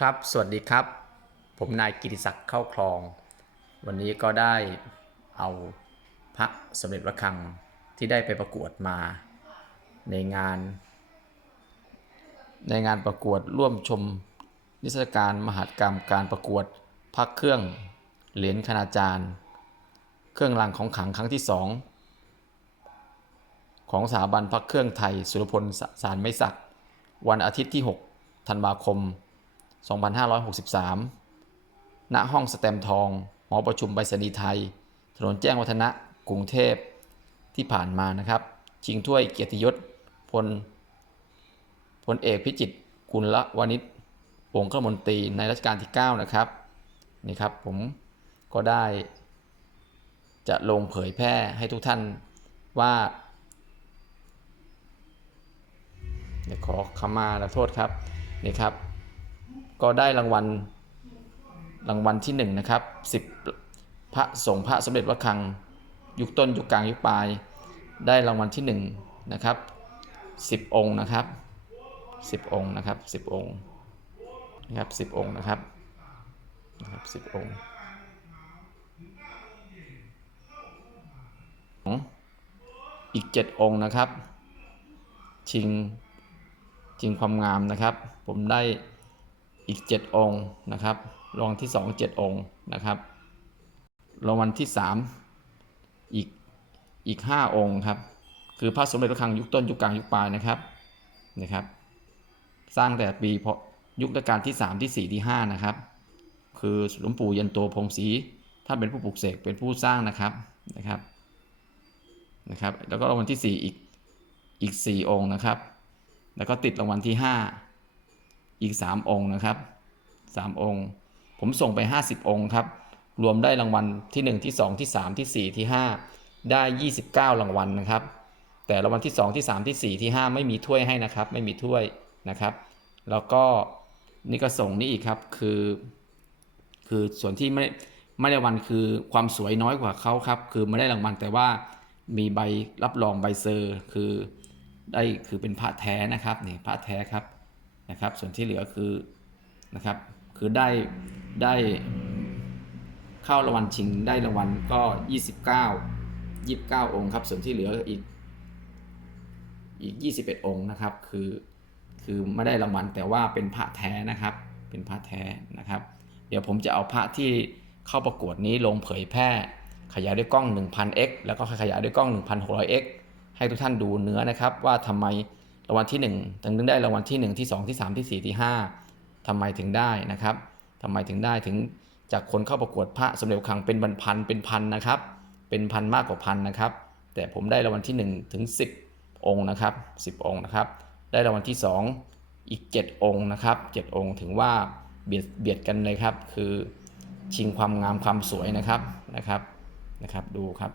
ครับ สวัสดีครับ ผมนายกิติศักดิ์เข้าคลอง วันนี้ก็ได้เอาพระสมเด็จพระคังที่ได้ไปประกวดมาในงาน ในงานประกวดร่วมชมนิทรรศการมหกรรมการประกวดพระเครื่องเหรียญคณาจารย์ เครื่องรางของขลังครั้งที่สองของสถาบันพระเครื่องไทย สุรพลสารไม้สักวันอาทิตย์ที่ 6 ธันวาคม 2563 ณ ห้องสแตมทอง หอประชุมไปรษณีย์ไทย ถนนแจ้งวัฒนะ กรุงเทพ ที่ผ่านมานะครับ ชิงถ้วยเกียรติยศพลพลเอกพิจิตรกุลวานิชวงศ์ข้ามนตรีในรัชกาลที่ 9 นะครับ นี่ครับผมก็ได้ จะลงเผยแพร่ให้ทุกท่านว่าเดี๋ยวขอขมาและโทษครับนี่ครับ ก็ได้รางวัลรางวัลที่1นงนะครับ10 พระสงฆ์พระสมเด็จพระคลัง ยุคต้นยุคกลางยุคปลาย ได้รางวัลที่1นะครับ10 องค์นะครับ 10 องค์นะครับ10 องค์นะครับ10 องค์นะครับนะครับ10 องค์อีก 7 องค์นะครับ ชิงจริงความงามนะครับ ผมได้ อีก 7 องค์นะครับรางวัลที่ 2 7 องค์นะครับรางวัลที่ 3 อีกอีก 5 องค์ครับคือพระสมเด็จพระคังยุคต้นยุคกลางยุคปลายนะครับนะครับ สร้างแต่ปีพยุครัชกาลที่ 3 ที่ 4 ที่ 5 นะครับ คือหลวงปู่ยันโตพงศรีถ้าเป็นผู้ปลูกเสกเป็นผู้สร้างนะครับนะครับนะครับ แล้วก็รางวัลที่ 4 อีกอีก 4 องค์นะครับ แล้วก็ติดรางวัลที่ 5 อีก 3 องค์นะครับ 3 องค์ ผมส่งไป 50 องค์ครับ รวมได้รางวัลที่ 1 ที่ 2 ที่ 3 ที่ 4 ที่ 5 ได้ 29 รางวัลนะครับ แต่รางวัลที่ 2 ที่ 3 ที่ 4 ที่ 5 ไม่มีถ้วยให้นะครับ ไม่มีถ้วยนะครับ แล้วก็นี่ก็ส่งนี่อีกครับ คือ คือส่วนที่ไม่ไม่ได้รางวัลคือความสวยน้อยกว่าเขาครับ คือไม่ได้รางวัลแต่ว่ามีใบรับรองใบเซอร์ คือได้คือเป็นพระแท้นะครับนี่พระแท้ครับ นะครับ ส่วนที่เหลือคือนะครับคือได้ได้เข้ารางวัลชิงได้รางวัลก็ 29 29 องค์ครับ ส่วนที่เหลืออีกอีก 21 องค์นะครับ คือคือไม่ได้รางวัลแต่ว่าเป็นพระแท้นะครับ เป็นพระแท้นะครับ เดี๋ยวผมจะเอาพระที่เข้าประกวดนี้ลงเผยแพร่ ขยายด้วยกล้อง 1000x แล้วก็ขยายด้วยกล้อง 1600x ให้ทุกท่านดูเนื้อนะครับ ว่าทำไม รางวัลที่1ถึงได้รางวัลที่ 1 ที่ 2 ที่ 3 ที่ 4 ที่ 5ทำไมถึงได้นะครับทำไมถึงได้ถึงจากคนเข้าประกวดพระสมเด็จพระคลังเป็นบรรพันเป็นพันนะครับ เป็นพันมากกว่าพันนะครับ แต่ผมได้รางวัลที่ 1 ถึง 10 องค์นะครับ 10 องค์นะครับ ได้รางวัลที่ 2 อีก 7 องค์นะครับ 7 องค์ถึงว่าเบียดเบียดกันเลยครับ คือชิงความงามความสวยนะครับนะครับนะครับ ดูครับ